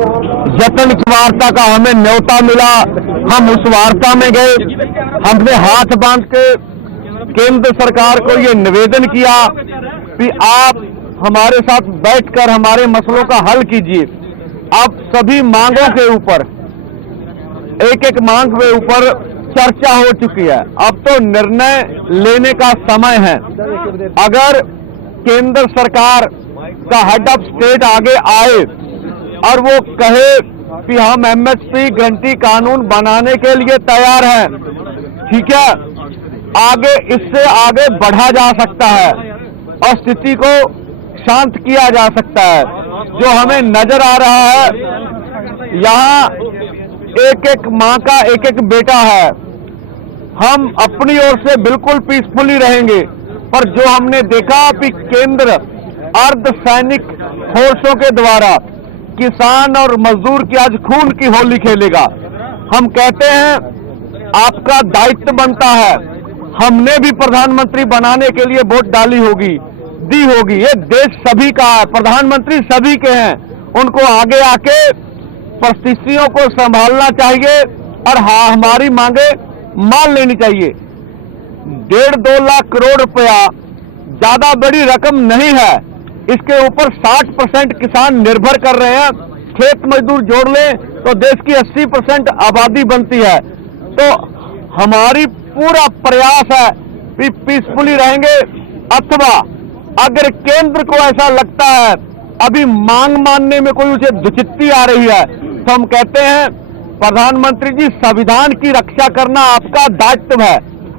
जतन की वार्ता का हमें न्योता मिला, हम उस वार्ता में गए। हमने हाथ बांध के केंद्र सरकार को ये निवेदन किया कि आप हमारे साथ बैठकर हमारे मसलों का हल कीजिए। अब सभी मांगों के ऊपर, एक एक मांग के ऊपर चर्चा हो चुकी है। अब तो निर्णय लेने का समय है। अगर केंद्र सरकार का हेड ऑफ स्टेट आगे आए और वो कहे कि हम एमएसपी गारंटी कानून बनाने के लिए तैयार हैं, ठीक है, आगे इससे आगे बढ़ा जा सकता है और स्थिति को शांत किया जा सकता है। जो हमें नजर आ रहा है, यहाँ एक एक माँ का एक एक बेटा है। हम अपनी ओर से बिल्कुल पीसफुली रहेंगे, पर जो हमने देखा कि केंद्र अर्धसैनिक फोर्सों के द्वारा किसान और मजदूर की आज खून की होली खेलेगा। हम कहते हैं आपका दायित्व बनता है, हमने भी प्रधानमंत्री बनाने के लिए वोट दी होगी। ये देश सभी का है, प्रधानमंत्री सभी के हैं। उनको आगे आके परिस्थितियों को संभालना चाहिए और हमारी मांगे मान लेनी चाहिए। 1.5-2 लाख करोड़ रुपया ज्यादा बड़ी रकम नहीं है। इसके ऊपर 60% किसान निर्भर कर रहे हैं। खेत मजदूर जोड़ लें तो देश की 80% आबादी बनती है। तो हमारी पूरा प्रयास है कि पीसफुली रहेंगे, अथवा अगर केंद्र को ऐसा लगता है अभी मांग मानने में कोई उसे दुचित्ती आ रही है, तो हम कहते हैं प्रधानमंत्री जी, संविधान की रक्षा करना आपका दायित्व है।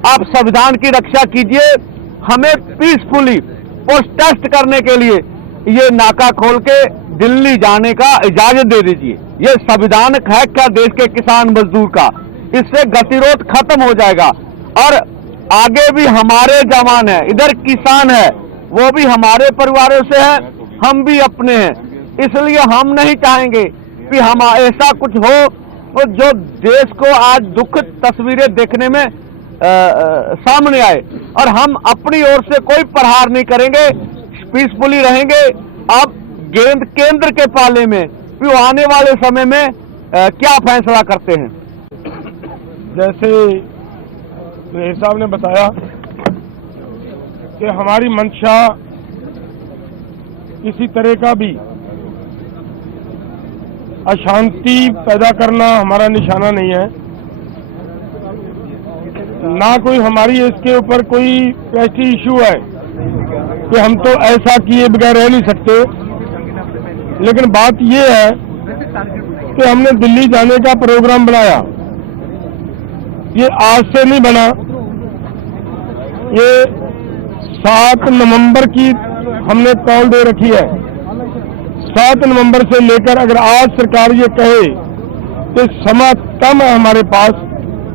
आप संविधान की रक्षा कीजिए। हमें पीसफुली प्रोटेस्ट करने के लिए ये नाका खोल के दिल्ली जाने का इजाजत दे दीजिए। ये संविधान है क्या देश के किसान मजदूर का? इससे गतिरोध खत्म हो जाएगा। और आगे भी हमारे जवान हैं, इधर किसान है, वो भी हमारे परिवारों से है, हम भी अपने हैं। इसलिए हम नहीं चाहेंगे कि हम ऐसा कुछ हो तो जो देश को आज दुखद तस्वीरें देखने में सामने आए। और हम अपनी ओर से कोई प्रहार नहीं करेंगे, पीसफुली रहेंगे। अब गेंद केंद्र के पाले में, फिर आने वाले समय में क्या फैसला करते हैं। जैसे मेरे साहब ने बताया कि हमारी मंशा किसी तरह का भी अशांति पैदा करना हमारा निशाना नहीं है, ना कोई हमारी इसके ऊपर कोई ऐसी इशू है कि हम तो ऐसा किए बगैर रह नहीं सकते। लेकिन बात ये है कि हमने दिल्ली जाने का प्रोग्राम बनाया। ये आज से नहीं बना, ये 7 नवंबर की हमने कॉल दे रखी है। 7 नवंबर से लेकर अगर आज सरकार ये कहे कि समय कम है हमारे पास,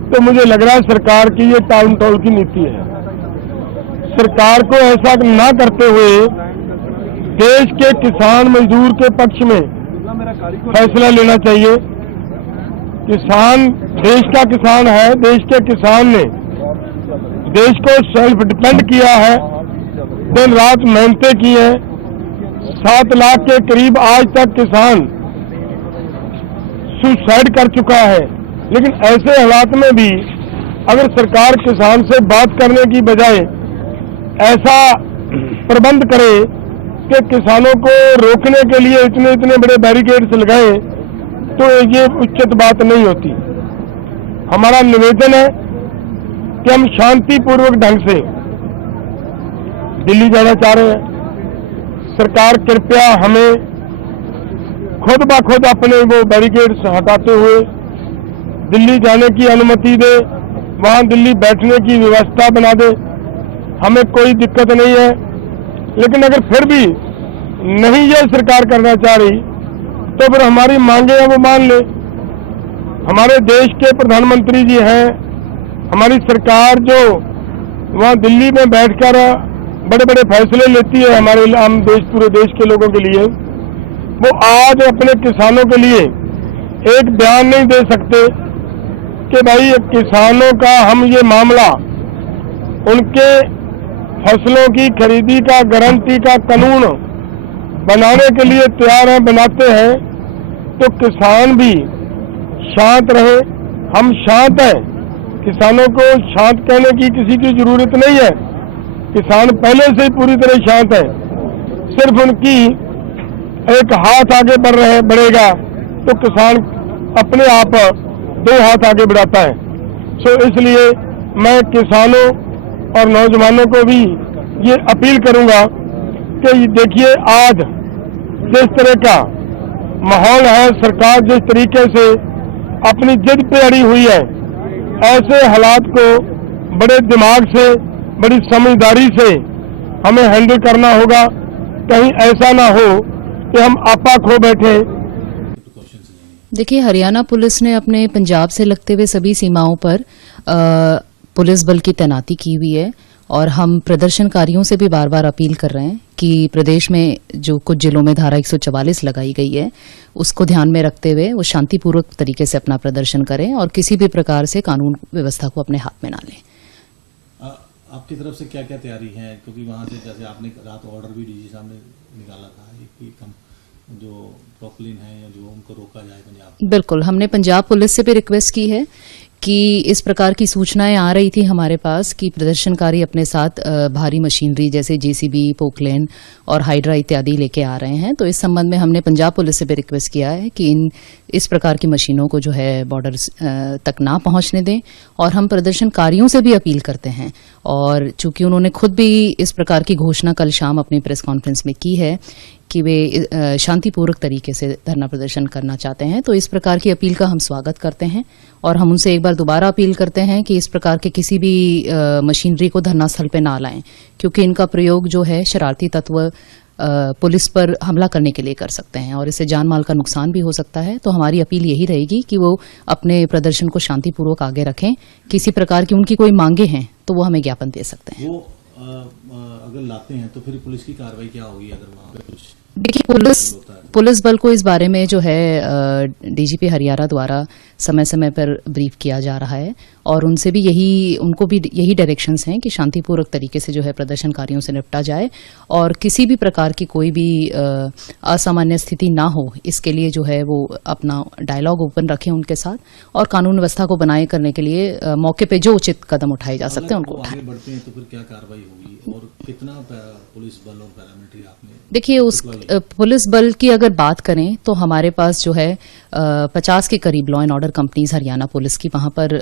तो मुझे लग रहा है सरकार की ये टाउन टोल की नीति है। सरकार को ऐसा ना करते हुए देश के किसान मजदूर के पक्ष में फैसला लेना चाहिए। किसान देश का किसान है, देश के किसान ने देश को सेल्फ डिपेंड किया है, दिन रात मेहनतें की है। 7 लाख के करीब आज तक किसान सुसाइड कर चुका है। लेकिन ऐसे हालात में भी अगर सरकार किसान से बात करने की बजाय ऐसा प्रबंध करे कि किसानों को रोकने के लिए इतने इतने बड़े बैरिकेड्स लगाए, तो ये उचित बात नहीं होती। हमारा निवेदन है कि हम शांतिपूर्वक ढंग से दिल्ली जाना चाह रहे हैं। सरकार कृपया हमें खुद ब खुद अपने वो बैरिकेड्स हटाते हुए दिल्ली जाने की अनुमति दे, वहां दिल्ली बैठने की व्यवस्था बना दे। हमें कोई दिक्कत नहीं है। लेकिन अगर फिर भी नहीं ये सरकार करना चाह रही, तो फिर हमारी मांगे हैं वो मान ले। हमारे देश के प्रधानमंत्री जी हैं, हमारी सरकार जो वहाँ दिल्ली में बैठकर बड़े बड़े फैसले लेती है हमारे आम देश, पूरे देश के लोगों के लिए, वो आज अपने किसानों के लिए एक बयान नहीं दे सकते कि भाई किसानों का हम ये मामला उनके फसलों की खरीदी का गारंटी का कानून बनाने के लिए तैयार हैं, बनाते हैं। तो किसान भी शांत रहे। हम शांत हैं, किसानों को शांत कहने की किसी की जरूरत नहीं है। किसान पहले से ही पूरी तरह शांत है, सिर्फ उनकी एक हाथ आगे बढ़ेगा तो किसान अपने आप 2 हाथ आगे बढ़ाता है। सो इसलिए मैं किसानों और नौजवानों को भी ये अपील करूंगा कि देखिए आज जिस तरह का माहौल है, सरकार जिस तरीके से अपनी जिद पे अड़ी हुई है, ऐसे हालात को बड़े दिमाग से, बड़ी समझदारी से हमें हैंडल करना होगा। कहीं ऐसा ना हो कि हम आपा खो बैठे। देखिए, हरियाणा पुलिस ने अपने पंजाब से लगते हुए सभी सीमाओं पर पुलिस बल की तैनाती की हुई है और हम प्रदर्शनकारियों से भी बार बार अपील कर रहे हैं कि प्रदेश में जो कुछ जिलों में धारा 144 लगाई गई है उसको ध्यान में रखते हुए वो शांतिपूर्वक तरीके से अपना प्रदर्शन करें और किसी भी प्रकार से कानून व्यवस्था को अपने हाथ में ना लें। आपकी तरफ से क्या क्या तैयारी है, क्योंकि वहाँ से जैसे आपने रात ऑर्डर भी डीजी साहब ने निकाला था कि कम जो प्रोकलिन है या जो उनको रोका जाए पंजाब। बिल्कुल, हमने पंजाब पुलिस से भी रिक्वेस्ट की है कि इस प्रकार की सूचनाएं आ रही थी हमारे पास कि प्रदर्शनकारी अपने साथ भारी मशीनरी जैसे जेसीबी, पोकलेन और हाइड्रा इत्यादि लेके आ रहे हैं। तो इस संबंध में हमने पंजाब पुलिस से भी रिक्वेस्ट किया है कि इस प्रकार की मशीनों को जो है बॉर्डर तक ना पहुंचने दें और हम प्रदर्शनकारियों से भी अपील करते हैं। और चूंकि उन्होंने खुद भी इस प्रकार की घोषणा कल शाम अपनी प्रेस कॉन्फ्रेंस में की है कि वे शांतिपूर्वक तरीके से धरना प्रदर्शन करना चाहते हैं, तो इस प्रकार की अपील का हम स्वागत करते हैं और हम उनसे एक बार दोबारा अपील करते हैं कि इस प्रकार के किसी भी मशीनरी को धरना स्थल पे ना लाएं, क्योंकि इनका प्रयोग जो है शरारती तत्व पुलिस पर हमला करने के लिए कर सकते हैं और इससे जान माल का नुकसान भी हो सकता है। तो हमारी अपील यही रहेगी कि वो अपने प्रदर्शन को शांतिपूर्वक आगे रखें। किसी प्रकार की उनकी कोई मांगे हैं तो वो हमें ज्ञापन दे सकते हैं। वो अगर लाते हैं तो फिर पुलिस की कार्रवाई क्या होगी अगर वहाँ पे कुछ? देखिए, पुलिस बल को इस बारे में जो है डीजीपी हरियाणा द्वारा समय समय पर ब्रीफ किया जा रहा है और उनसे भी उनको भी यही डायरेक्शंस हैं कि शांतिपूर्वक तरीके से जो है प्रदर्शनकारियों से निपटा जाए और किसी भी प्रकार की कोई भी असामान्य स्थिति ना हो, इसके लिए जो है वो अपना डायलॉग ओपन रखें उनके साथ और कानून व्यवस्था को बनाए करने के लिए मौके पे जो उचित कदम उठाए जा सकते हैं उनको उठाएं। आगे बढ़ते हैं तो फिर क्या कार्रवाई होगी और कितना पुलिस बल और पैरामिलिट्री आपने? देखिए, उस पुलिस बल की अगर बात करें तो हमारे पास जो है 50 के करीब law and order companies Haryana police की वहां पर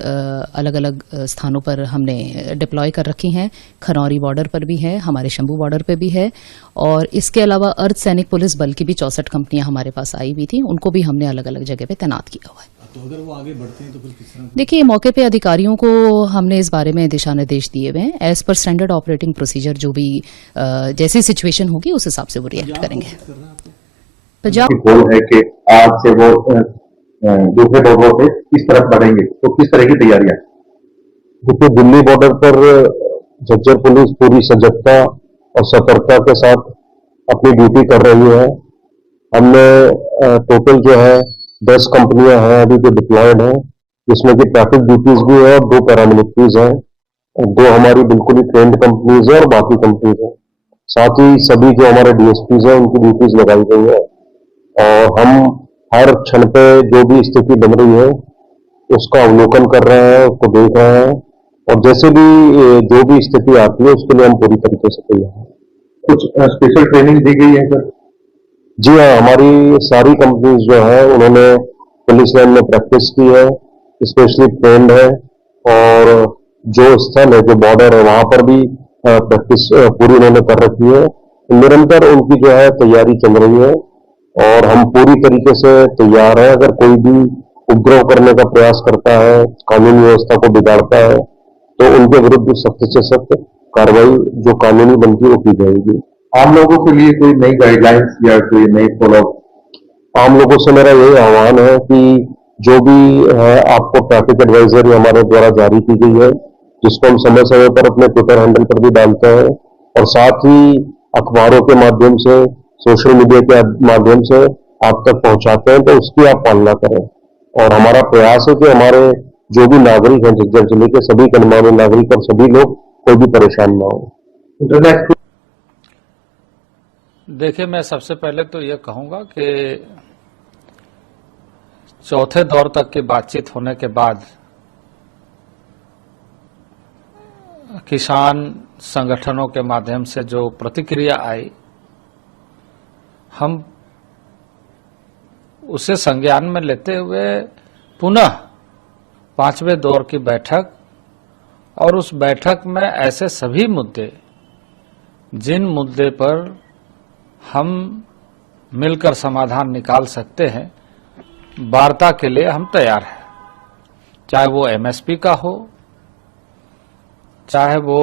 अलग अलग स्थानों पर हमने डिप्लॉय कर रखी हैं। खनौरी बॉर्डर पर भी है, हमारे शंभू बॉर्डर पर भी है और इसके अलावा अर्ध सैनिक पुलिस बल की भी 64 कंपनियां हमारे पास आई हुई थी, उनको भी हमने अलग अलग जगह पे तैनात किया हुआ है। तो अगर वो आगे बढ़ते हैं तो फिर किस तरह? देखिए, मौके पे अधिकारियों को हमने इस बारे में दिशा निर्देश दिए हुए हैं। As per standard operating procedure जो भी जैसी सिचुएशन होगी उस हिसाब से वो रिएक्ट करेंगे। पंजाब गोल है कि आज से वो दूसरे बॉर्डर पे किस तरफ बढ़ेंगे, तो किस तरह की तैयारियां? देखिए, दिल्ली बॉर्डर पर झज्जर पुलिस पूरी सजगता और सतर्कता के साथ अपनी ड्यूटी कर रही है। हमने टोटल जो है 10 कंपनियां हैं अभी जो डिप्लॉयड हैं, जिसमें कि ट्रैफिक ड्यूटीज भी है और 2 पैरामिलिट्रीज हैं, 2 हमारी बिल्कुल ही ट्रेंड कंपनीज है और बाकी कंपनीज है। साथ ही सभी जो हमारे डीएसपीज हैं उनकी ड्यूटीज लगाई गई है और हम हर क्षण पे जो भी स्थिति बन रही है उसका अवलोकन कर रहे हैं, उसको देख रहे हैं और जैसे भी जो भी स्थिति आती है उसके लिए हम पूरी तरीके से तैयार हैं। कुछ स्पेशल ट्रेनिंग दी गई है सर? जी हाँ, हमारी सारी कंपनीज जो है उन्होंने पुलिस लाइन में प्रैक्टिस की है, स्पेशली ट्रेंड है और जो स्थल है, जो बॉर्डर है, वहां पर भी प्रैक्टिस पूरी उन्होंने कर रखी है। निरंतर उनकी जो है तैयारी चल रही है और हम पूरी तरीके से तैयार हैं। अगर कोई भी उपद्रव करने का प्रयास करता है, कानूनी व्यवस्था को बिगाड़ता है, तो उनके विरुद्ध सख्त से सख्त कार्रवाई जो कानूनी बनती है वो की जाएगी। आम लोगों के लिए कोई नई गाइडलाइंस या कोई नई फॉलोअप? आम लोगों से मेरा यही आह्वान है कि जो भी है आपको ट्रैफिक एडवाइजरी हमारे द्वारा जारी की गई है, जिसको हम समय समय पर अपने ट्विटर हैंडल पर भी डालते हैं और साथ ही अखबारों के माध्यम से, सोशल मीडिया के माध्यम से आप तक पहुंचाते हैं, तो उसकी आप पालना करें। और हमारा प्रयास है कि हमारे जो भी नागरिक हैं झज्जर जिले के, सभी गणमान्य नागरिक और सभी लोग कोई भी परेशान ना हो। देखिए, मैं सबसे पहले तो ये कहूंगा कि चौथे दौर तक की बातचीत होने के बाद किसान संगठनों के माध्यम से जो प्रतिक्रिया आई, हम उसे संज्ञान में लेते हुए पुनः पांचवें दौर की बैठक, और उस बैठक में ऐसे सभी मुद्दे जिन मुद्दे पर हम मिलकर समाधान निकाल सकते हैं, वार्ता के लिए हम तैयार हैं। चाहे वो एमएसपी का हो, चाहे वो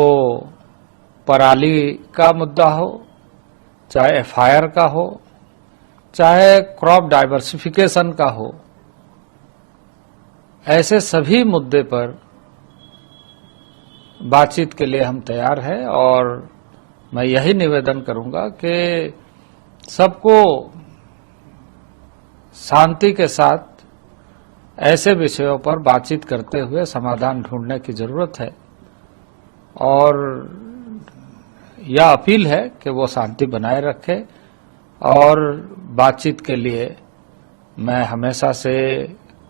पराली का मुद्दा हो, चाहे एफआईआर का हो, चाहे क्रॉप डाइवर्सिफिकेशन का हो, ऐसे सभी मुद्दे पर बातचीत के लिए हम तैयार हैं। और मैं यही निवेदन करूंगा कि सबको शांति के साथ ऐसे विषयों पर बातचीत करते हुए समाधान ढूंढने की जरूरत है, और यह अपील है कि वो शांति बनाए रखे। और बातचीत के लिए मैं हमेशा से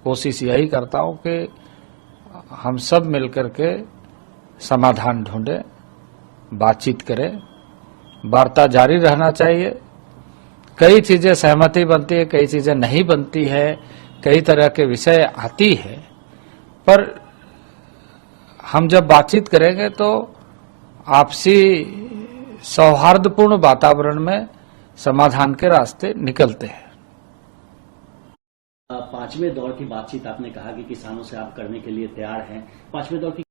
कोशिश यही करता हूं कि हम सब मिलकर के समाधान ढूंढें, बातचीत करें, वार्ता जारी रहना चाहिए। कई चीजें सहमति बनती है, कई चीजें नहीं बनती है, कई तरह के विषय आती है, पर हम जब बातचीत करेंगे तो आपसी सौहार्दपूर्ण वातावरण में समाधान के रास्ते निकलते हैं। पांचवें दौर की बातचीत आपने कहा कि किसानों से आप करने के लिए तैयार हैं। पांचवें दौर की